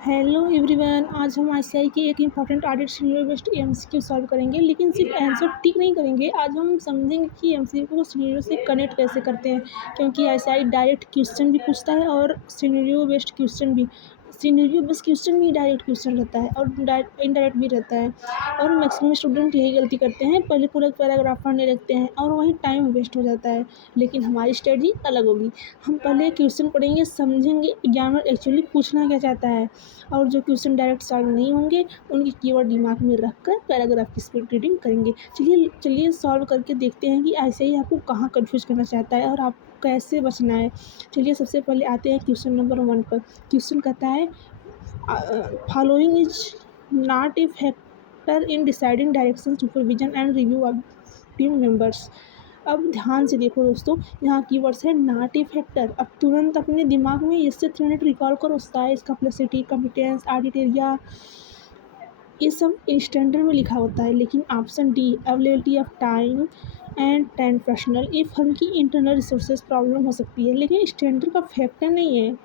Hello everyone, आज हम ICI की एक important audit scenario based MCQ solve करेंगे। लेकिन सिर्फ आंसर टिक नहीं करेंगे, आज हम समझेंगे कि एमसीक्यू को सिनेरियो से कनेक्ट कैसे करते हैं। क्योंकि आईसीआई डायरेक्ट क्वेश्चन भी पूछता है और सिनेरियो बेस्ड क्वेश्चन भी। सिनेरियो बेस्ड क्वेश्चन भी डायरेक्ट क्वेश्चन रहता है और इनडायरेक्ट भी रहता है। और मैक्सिमम स्टूडेंट यही गलती करते हैं, पहले पूरा पैराग्राफ पढ़ने लगते हैं और वहीं टाइम वेस्ट हो जाता है। लेकिन हमारी स्ट्रेटजी अलग होगी। हम पहले क्वेश्चन पढ़ेंगे, समझेंगे एग्जामिनर एक्चुअली पूछना क्या चाहता है, और जो क्वेश्चन डायरेक्ट सॉल्व नहीं होंगे उनकी कीवर्ड दिमाग में रख कर पैराग्राफ की स्पीड रीडिंग करेंगे। चलिए सॉल्व करके देखते हैं कि ऐसे ही आपको कहाँ कन्फ्यूज करना चाहता है और आपको कैसे बचना है। चलिए सबसे पहले आते हैं क्वेश्चन नंबर 1 पर। क्वेश्चन कहता है following is not a factor in deciding direction supervision and review of team members. अब ध्यान से देखो दोस्तों, यहाँ कीवर्ड्स है नॉट ए फैक्टर। अब तुरंत अपने दिमाग में इससे 3 मिनट रिकॉल करो। Size, complexity, competence, audit area, ये सब स्टैंडर्ड में लिखा होता है। लेकिन option D, availability of time and ten personal, ये फर्म की इंटरनल रिसोर्सेज प्रॉब्लम हो सकती है, लेकिन स्टैंडर्ड का फैक्टर नहीं है।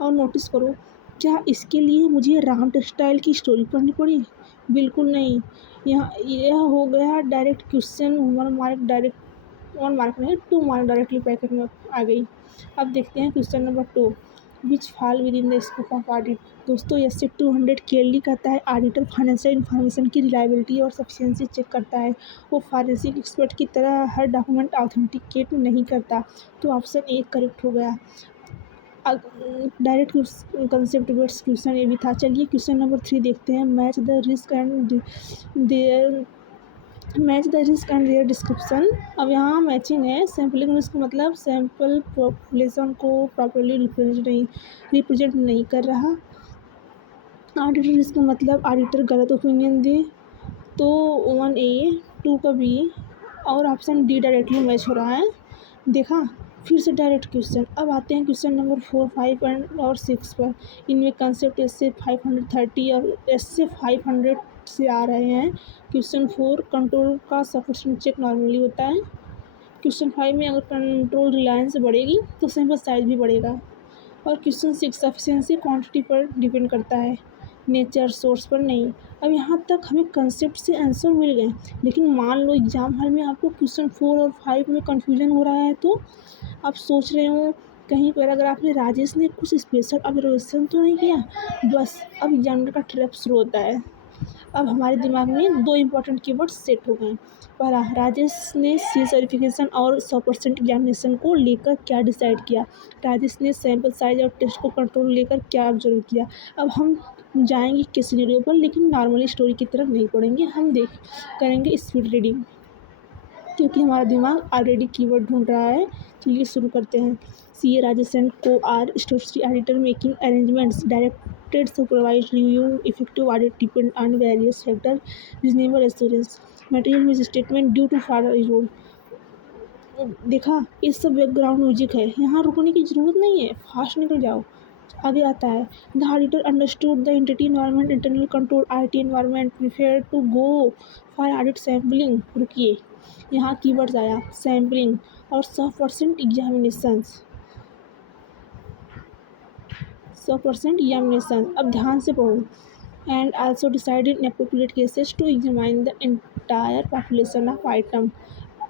और नोटिस करो, क्या इसके लिए मुझे राम टेक्सटाइल की स्टोरी पढ़नी पड़ी? बिल्कुल नहीं। यहाँ यह हो गया डायरेक्ट क्वेश्चन, 1 मार्क नहीं, 2 मार्क डायरेक्टली पैकेट में आ गई। अब देखते हैं question number 2, which fall with in the scope of audit. दोस्तों एस 200 क्लियरली कहता है ऑडिटर फाइनेंशियल इन्फॉर्मेशन की रिलायबिलिटी और सफिशिएंसी चेक करता है। वो फॉरेंसिक एक्सपर्ट की तरह हर डॉक्यूमेंट ऑथेंटिकेट नहीं करता। तो ऑप्शन ए करेक्ट हो गया। डायरेक्ट कंसेप्ट बेस्ड क्वेश्चन ये भी था। चलिए क्वेश्चन नंबर 3 देखते हैं। Match the risk and there description. अब यहाँ मैचिंग है। सैम्पलिंग रिस्क मतलब सैम्पल पॉपुलेशन को प्रॉपरली रिप्रेजेंट नहीं कर रहा। ऑडिटर रिस्क मतलब ऑडिटर गलत ओपिनियन दे। तो 1A 2 का B और ऑप्शन डी डायरेक्टली मैच हो रहा है। देखा, फिर से डायरेक्ट क्वेश्चन। अब आते हैं क्वेश्चन नंबर 4, 5 और 6 पर। इनमें कंसेप्ट इससे 530 और इससे 500 से आ रहे हैं। क्वेश्चन 4, कंट्रोल का सफिशिएंट चेक नॉर्मली होता है। क्वेश्चन 5 में अगर कंट्रोल रिलायंस बढ़ेगी तो सैंपल साइज भी बढ़ेगा। और क्वेश्चन 6, सफिशिएंसी क्वांटिटी पर डिपेंड करता है, नेचर सोर्स पर नहीं। अब यहाँ तक हमें कंसेप्ट से आंसर मिल गए, लेकिन मान लो एग्जाम हॉल में आपको क्वेश्चन 4 और 5 में कन्फ्यूजन हो रहा है, तो आप सोच रहे हो कहीं पैराग्राफ में राजेश ने कुछ स्पेशल ऑब्जर्वेशन तो नहीं किया। बस अब एग्जामिनर का ट्रैप शुरू होता है। अब हमारे दिमाग में 2 इंपॉर्टेंट कीवर्ड सेट हो गए। पहला, राजेश ने सी सर्टिफिकेशन और 100% एग्जामिनेशन को लेकर क्या डिसाइड किया। राजेश ने सैंपल साइज और टेस्ट को कंट्रोल लेकर क्या ऑब्जर्व किया। अब हम जाएंगे किस सिनेरियो पर, लेकिन नॉर्मली स्टोरी की तरफ नहीं पढ़ेंगे, हम करेंगे स्पीड रीडिंग, क्योंकि हमारा दिमाग ऑलरेडी कीवर्ड ढूंढ रहा है। चलिए शुरू करते हैं। CA Rajesh and co are statutory auditor making arrangements, directed supervised review, effective audit depend on various factor, reasonable assurance, material misstatement due to for rule. देखा, ये सब बैकग्राउंड म्यूजिक है, यहाँ रुकने की जरूरत नहीं है, फास्ट निकल जाओ। आगे आता है, the auditor understood the entity environment internal control IT environment prefer to go for audit sampling. रुकिए, यहाँ कीवर्ड्स आया सैम्पलिंग और 100% एग्जामिनेशन। अब ध्यान से पढ़ो। And also decided in appropriate cases to examine the entire population of item.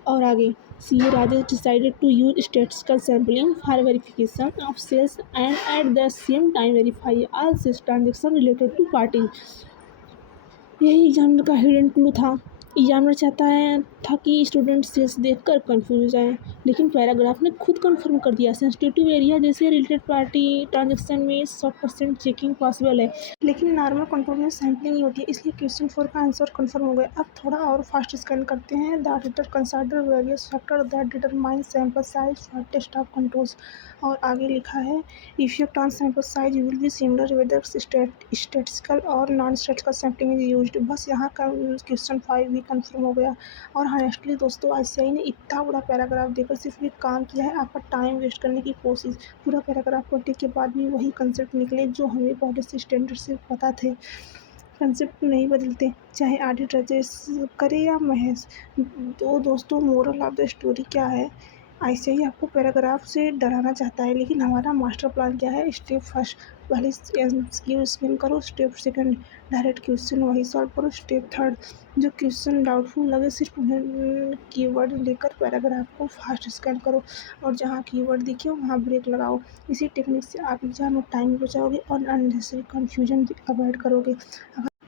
और आगे, CA Rajesh decided to use statistical sampling for verification of sales and at the same time verify all sales transaction related to party. यही examiner का hidden clue था। Examiner चाहता है था कि student sales देखकर कंफ्यूज हो जाए, लेकिन पैराग्राफ ने खुद कंफर्म कर दिया सेंसिटिव एरिया जैसे रिलेटेड पार्टी ट्रांजैक्शन में 100% चेकिंग पॉसिबल है, लेकिन नॉर्मल कंट्रोल में सैम्पलिंग ही होती है। इसलिए क्वेश्चन 4 का आंसर कंफर्म हो गया। अब थोड़ा और फास्ट स्कैन करते हैं। The auditor consider various factor that determine sample size for test of controls. और आगे लिखा है, effect on sample size will be similar whether statistical और non statistical sampling is used. बस यहाँ का क्वेश्चन 5 भी कंफर्म हो गया। और हॉनेस्टली दोस्तों, आईसीआई ने इतना बड़ा पैराग्राफ देकर सिर्फ एक काम किया है, आपका टाइम वेस्ट करने की कोशिश। पूरा पैराग्राफ पढ़ने के बाद भी वही कंसेप्ट निकले जो हमें पहले से स्टैंडर्ड से पता थे। कंसेप्ट नहीं बदलते, चाहे ऑडिट राजेश करे या महेश। तो दोस्तों, मोरल ऑफ द स्टोरी क्या है? आईसीआई आपको पैराग्राफ से डराना चाहता है, लेकिन हमारा मास्टर प्लान क्या है? स्टेप फर्स्ट, पहले एमसीक्यू स्कैन करो, स्टेप सेकंड डायरेक्ट क्वेश्चन वही सॉल्व करो, स्टेप थर्ड जो क्वेश्चन डाउटफुल लगे सिर्फ उन्हें कीवर्ड लेकर पैराग्राफ को फास्ट स्कैन करो और जहाँ कीवर्ड दिखे वहाँ ब्रेक लगाओ। इसी टेक्निक से आप एग्जाम में टाइम बचाओगे और अननेसेसरी कंफ्यूजन भी अवॉइड करोगे।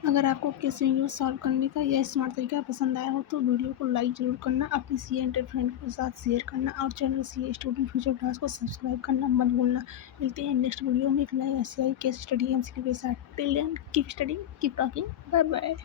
अगर आपको केसीयू सॉल्व करने का यह स्मार्ट तरीका पसंद आया हो तो वीडियो को लाइक ज़रूर करना, अपने सीए इंटर फ्रेंड के साथ शेयर करना और channel CA student future class को सब्सक्राइब करना मत भूलना। मिलते हैं नेक्स्ट वीडियो में एक नए एससीआई केस स्टडी एमसीक्यू के साथ। Till then keep studying, keep talking, bye bye.